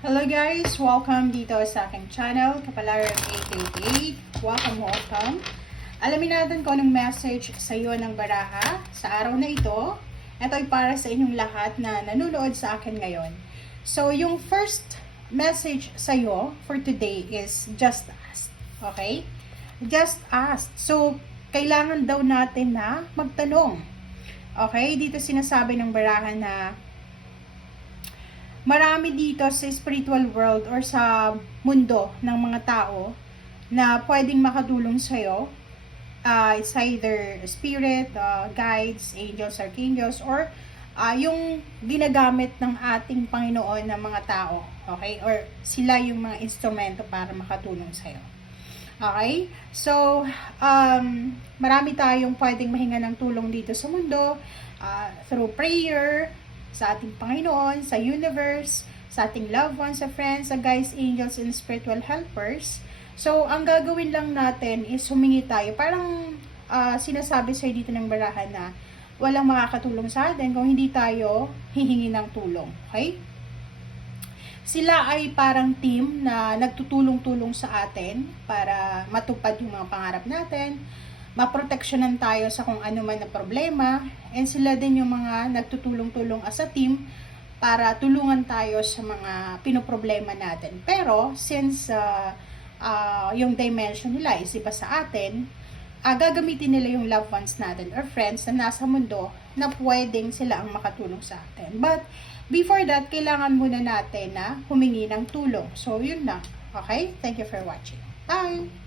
Hello guys! Welcome dito sa aking channel, Kapalaran 888. Welcome. Alamin natin kung anong message sa iyo ng baraha sa araw na ito. Ito ay para sa inyong lahat na nanonood sa akin ngayon. So, yung first message sa iyo for today is just ask. Okay? Just ask. So, kailangan daw natin na magtanong. Okay? Dito sinasabi ng baraha na marami dito sa spiritual world or sa mundo ng mga tao na pwedeng makatulong sa'yo. It's either spirit, guides, angels, archangels, or yung ginagamit ng ating Panginoon ng mga tao. Okay? Or sila yung mga instrumento para makatulong sa'yo. Okay? So, marami tayong pwedeng mahinga ng tulong dito sa mundo through prayer, sa ating Panginoon, sa universe, sa ating loved ones, sa friends, sa guides, angels, and spiritual helpers. So, ang gagawin lang natin is humingi tayo. Parang sinasabi sa'yo dito ng baraha na walang makakatulong sa atin kung hindi tayo hihingi ng tulong. Okay? Sila ay parang team na nagtutulong-tulong sa atin para matupad yung mga pangarap natin, maproteksyonan tayo sa kung ano man na problema, and sila din yung mga nagtutulong-tulong as a team para tulungan tayo sa mga pinoproblema natin. Pero since yung dimension nila is iba sa atin, gagamitin nila yung loved ones natin or friends na nasa mundo na pwedeng sila ang makatulong sa atin. But before that, kailangan muna natin na humingi ng tulong. So yun lang. Okay? Thank you for watching. Bye!